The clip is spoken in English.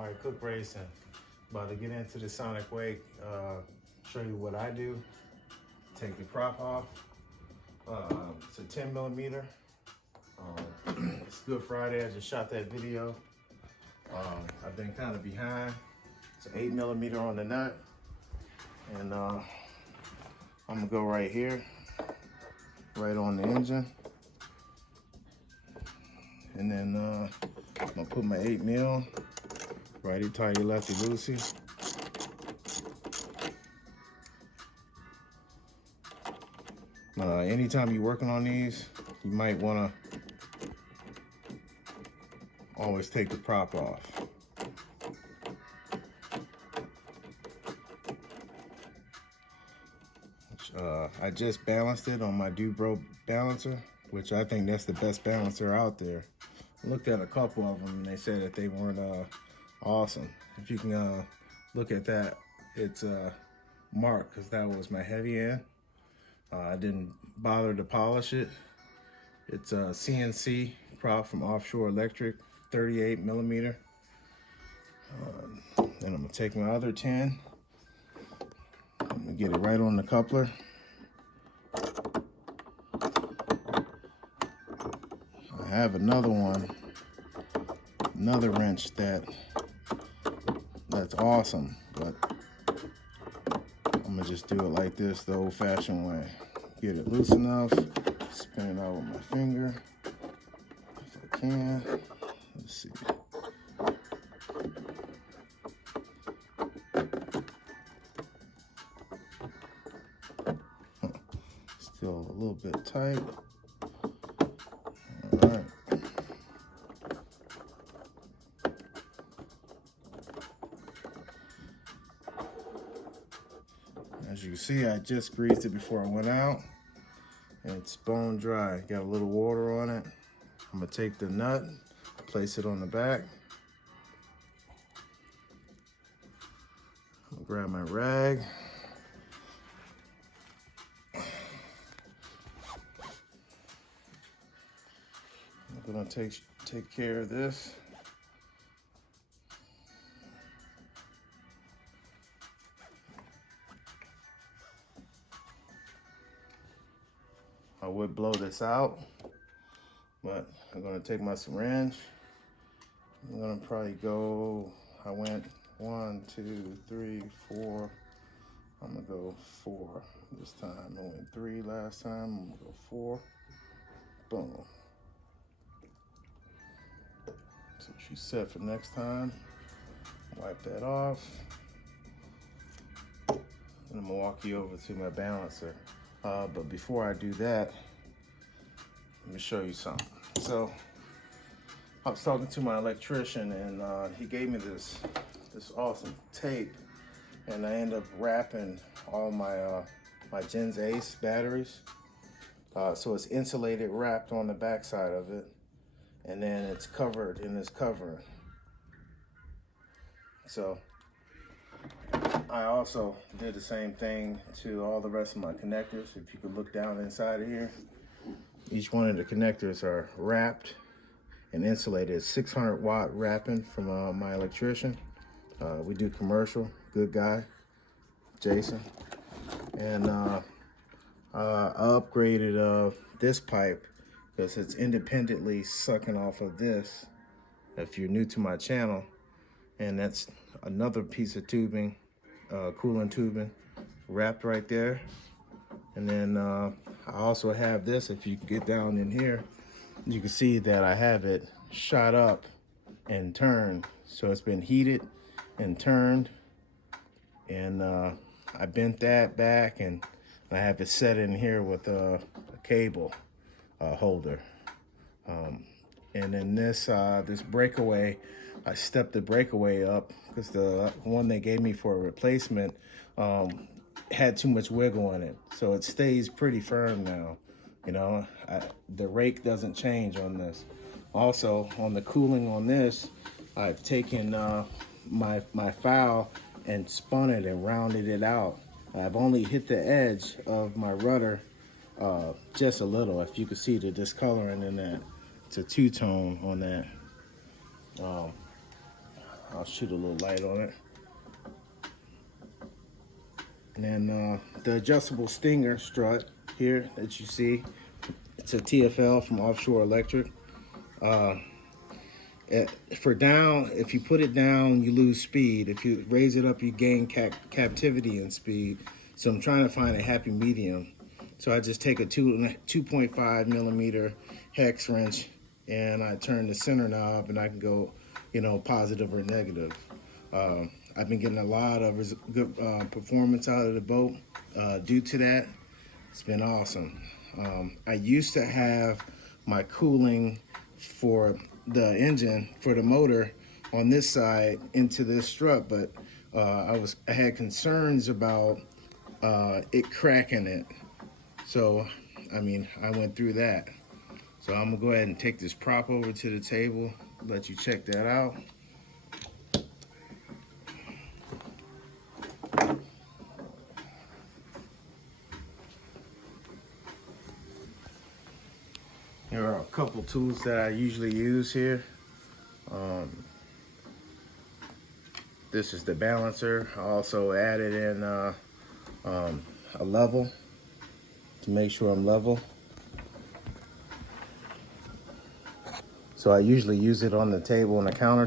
All right, Cook Racing. About to get into the Sonicwake, show you what I do. Take the prop off. It's a 10 millimeter. It's Good Friday, I just shot that video. I've been kind of behind. It's an 8 millimeter on the nut. And I'm gonna go right here, right on the engine. And then I'm gonna put my 8 mil, righty tighty, lefty loosey. Anytime you're working on these, you might wanna always take the prop off. I just balanced it on my Dubro balancer, which I think that's the best balancer out there. I looked at a couple of them and they said that they weren't awesome. If you can look at that, it's marked because that was my heavy end. I didn't bother to polish it. It's a CNC prop from Offshore Electric, 38 millimeter. Then I'm gonna take my other 10. I'm gonna get it right on the coupler. I have another one, another wrench that's awesome, but I'm gonna just do it like this, the old-fashioned way. Get it loose enough, spin it out with my finger, if I can. Let's see. Still a little bit tight. All right. As you can see, I just greased it before I went out, and it's bone dry. Got a little water on it. I'm gonna take the nut, place it on the back. I'm gonna grab my rag. I'm gonna take care of this. I would blow this out, but I'm gonna take my syringe. I'm gonna probably go, I went 1, 2, 3, 4. I'm gonna go 4 this time. I went 3 last time, I'm gonna go 4. Boom. So she's set for next time. Wipe that off. And I'm gonna walk you over to my balancer. But before I do that, let me show you something. So I was talking to my electrician, and he gave me this awesome tape, and I ended up wrapping all my my Gens Ace batteries. So it's insulated, wrapped on the back side of it, and then it's covered in this covering. So I also did the same thing to all the rest of my connectors. If you could look down inside of here, each one of the connectors are wrapped and insulated. It's 600 watt wrapping from my electrician. We do commercial, good guy, Jason. And I upgraded this pipe because it's independently sucking off of this, if you're new to my channel. And that's another piece of tubing, coolant tubing, wrapped right there. And then I also have this. If you get down in here, you can see that I have it shot up and turned. So it's been heated and turned. And I bent that back, and I have it set in here with a cable holder. And then this Breakaway, I stepped the Breakaway up because the one they gave me for a replacement had too much wiggle in it. So it stays pretty firm now. You know, the rake doesn't change on this. Also, on the cooling on this, I've taken my file and spun it and rounded it out. I've only hit the edge of my rudder just a little. If you can see the discoloring in that, it's a two-tone on that. I I'll shoot a little light on it. And then the adjustable stinger strut here that you see, it's a TFL from Offshore Electric. For down, if you put it down, you lose speed. If you raise it up, you gain captivity and speed. So I'm trying to find a happy medium. So I just take a 2.5 millimeter hex wrench and I turn the center knob and I can go, you know, positive or negative. I've been getting a lot of good performance out of the boat due to that. It's been awesome. I used to have my cooling for the engine, for the motor on this side into this strut, but I had concerns about it cracking it. So, I mean, I went through that. So I'm gonna go ahead and take this prop over to the table, let you check that out. There are a couple tools that I usually use here. This is the balancer. I also added in a level to make sure I'm level. So I usually use it on the table on the counter